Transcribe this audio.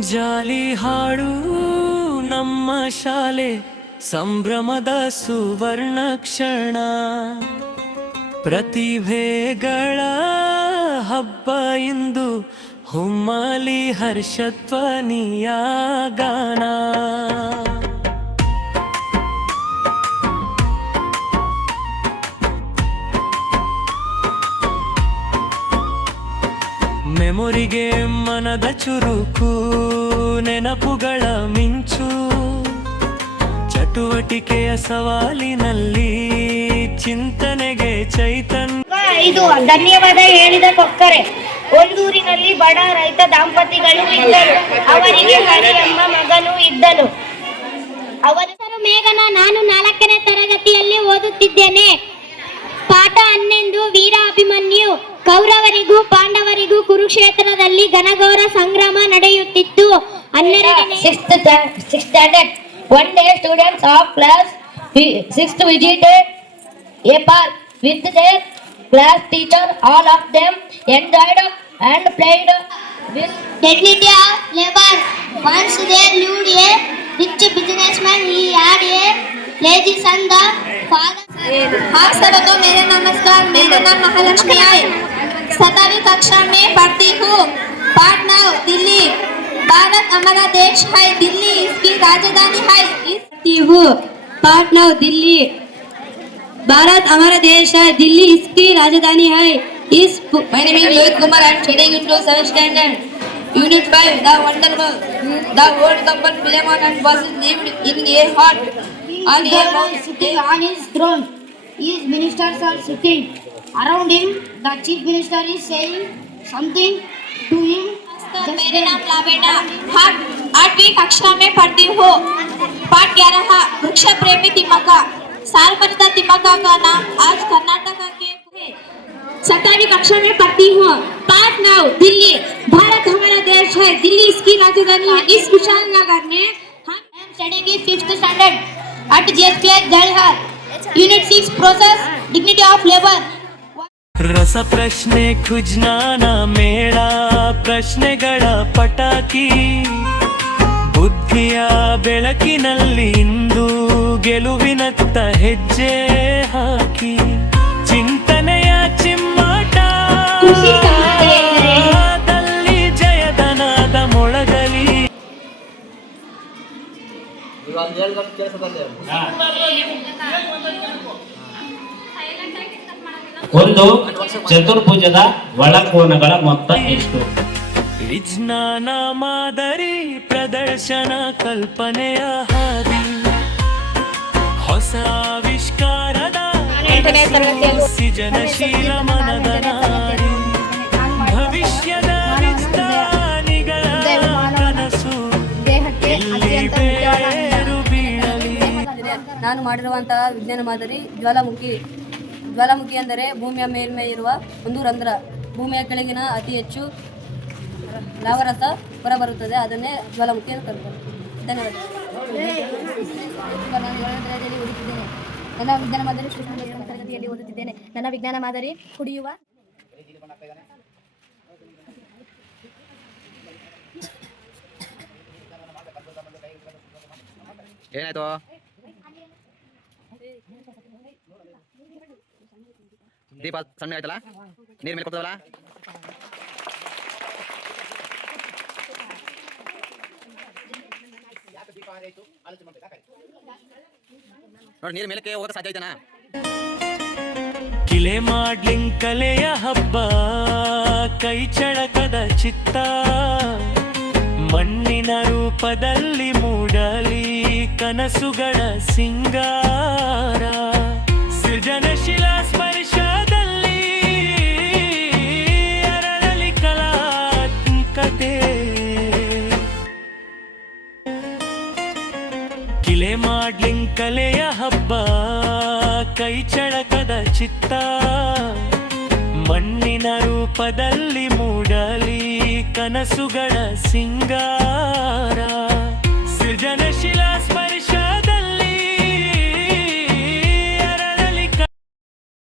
ಜಾಲಿ ಹಾಡು ನಮ್ಮ ಶಾಲೆ ಸಂಭ್ರಮದ ಸುವರ್ಣ ಕ್ಷಣ, ಪ್ರತಿಭೆಗಳ ಹಬ್ಬ ಇಂದು ಹುಮ್ಮಲಿ ಹರ್ಷಧ್ವನಿಯ ಗಾನ. ಮೆಮೊರಿಗೆ ಮನದ ಚುರುಕು, ನೆನಪುಗಳ ಮಿಂಚು, ಚಟುವಟಿಕೆಯ ಸವಾಲಿನಲ್ಲಿ ಚಿಂತನೆಗೆ ಚೈತನ್ಯ. ಇದು ಧನ್ಯವಾದ ಹೇಳಿದ ಕೊಕ್ಕರೆ. ಒಂದೂರಿನಲ್ಲಿ ಬಡ ರೈತ ದಂಪತಿಗಳು ಇದ್ದರು. ಅವರಿಗೆ ಹರಿ ಎಂಬ ಮಗನು ಇದ್ದನು. ಅವರ ಹೆಸರು ಮೇಘನ. ನಾನು 4ನೇ ತರಗತಿಯಲ್ಲಿ ಓದುತ್ತಿದ್ದೇನೆ. ಪಾಠ 11. ವೀರ ಅಭಿಮನ್ಯು. ಕೌರವರಿಗೂ ಪಾಂಡವರಿಗೂ ಕುರುಕ್ಷೇತ್ರದಲ್ಲಿ ಘನಘೋರ ಸಂಗ್ರಾಮ ನಡೆಯುತ್ತಿತ್ತು. 6th standard. One day students of class 6th visited a park with their class teacher. All of them enjoyed and played with dignity of labor. Once there lived a rich businessman. He had a lazy son. The father. आप सबको मेरा नमस्कार. मेरा नाम महालक्ष्मी है. 7वीं कक्षा में पढ़ती हूँ. पाठ 9. दिल्ली. भारत हमारा देश है. दिल्ली इसकी राजधानी है. पाठ 9. दिल्ली. भारत हमारा देश है. दिल्ली इसकी राजधानी है. My name is Lohit Kumar. I am studying into 7th standard. Unit 5. The wonderful. The old couple Philemon and Basil lived in a hut on a mountain. Sitting on his throne. His ministers are sitting around him. The chief minister is saying something to him. मेरा नाम लावेंडा. 8वीं कक्षा में पढ़ती हूँ. पाठ 11. वृक्ष प्रेमी तिमका. सालमर्दा तिमका का नाम आज कर्नाटक के 7वीं कक्षा में पढ़ती हूँ. पाठ 9. दिल्ली. भारत हमारा देश है. दिल्ली इसकी राजधानी है. इस विशाल नगर में I am studying in 5th standard at JSPS Jalhar. Unit 6. Process dignity of labor. ರಸ ಪ್ರಶ್ನೆ ಖುಜ್ನಾನ ಮೇಳ, ಪ್ರಶ್ನೆಗಳ ಪಟಾಕಿ, ಬುದ್ಧಿಯ ಬೆಳಕಿನಲ್ಲಿ ಇಂದು ಗೆಲುವಿನತ್ತ ಹೆಜ್ಜೆ ಹಾಕಿ, ಚಿಂತನೆಯ ಚಿಮ್ಮಾಟ ದಲ್ಲಿ ಜಯದನಾದ ಮೊಳಗಲಿ. ಒಂದು ಚತುರ್ಭುಜದ ಒಳಕೋನಗಳ ಮೊತ್ತ ಎಷ್ಟು? ವಿಜ್ಞಾನ ಮಾದರಿ ಪ್ರದರ್ಶನ ಕಲ್ಪನೆಯ ಹಾದಿ, ಹೊಸ ಆವಿಷ್ಕಾರದ ಸೃಜನಶೀಲ ಮನದ ನಾಡಿ, ಭವಿಷ್ಯದ ವಿಜ್ಞಾನಿಗಳ ಕನಸು ಎಲ್ಲಿ ಬೇರು ಬೀಳಲಿ. ನಾನು ಮಾಡಿರುವಂತಹ ವಿಜ್ಞಾನ ಮಾದರಿ ಜ್ವಾಲಾಮುಖಿ ಅಂದರೆ ಭೂಮಿಯ ಮೇಲ್ಮೈ ಇರುವ ಒಂದು ರಂಧ್ರ. ಭೂಮಿಯ ಕೆಳಗಿನ ಅತಿ ಹೆಚ್ಚು ಲಾವರಸ ಹೊರಬರುತ್ತದೆ. ಅದನ್ನೇ ಜ್ವಾಲಾಮುಖಿ ಎಂದು ಕರೆಯುತ್ತಾರೆ. ಧನ್ಯವಾದ. ನಾನು 7ನೇ ತರಗತಿಯಲ್ಲಿ ಓದುತ್ತಿದ್ದೇನೆ. ನನ್ನ ವಿಜ್ಞಾನ ಮಾದರಿ ತರಗತಿಯಲ್ಲಿ ಓದುತ್ತಿದ್ದೇನೆ. ನನ್ನ ವಿಜ್ಞಾನ ಮಾದರಿ ಕುಡಿಯುವ ಏನಾಯ್ತು? ದೀಪ ಸಣ್ಣ ಆಯ್ತಲ್ಲ, ನೀರ್ ಮೇಲೆ ಕೊಡ್ತದಲ್ಲ. ನೋಡಿ, ನೀರ್ ಮೇಲಕ್ಕೆ ಹೋಗಕ್ಕೆ ಸಾಧ್ಯ ಐತನಾ? ಕಿಲೆ ಮಾಡ್ಲಿಂಗ್ ಕಲೆಯ ಹಬ್ಬ, ಕೈ ಚಳಕದ ಚಿತ್ತ, ಮಣ್ಣಿನ ರೂಪದಲ್ಲಿ ಮೂಡಲಿ ಕನಸುಗಳ ಸಿಂಗಾರ, ಸೃಜನಶೀಲ ಸ್ಪರ್ಶದಲ್ಲಿ ಅರಳಲಿ ಕಲಾತ್ಮಕತೆ. ಕಿಲೆ ಮಾಡ್ಲಿಂಗ್ ಕಲೆಯ ಹಬ್ಬ, ಕೈ ಚಳಕದ ಚಿತ್ತ, ಮಣ್ಣಿನ ರೂಪದಲ್ಲಿ ಮೂಡಲಿ ಕನಸುಗಳ ಸಿಂಗಾರ, ಸೃಜನಶೀಲ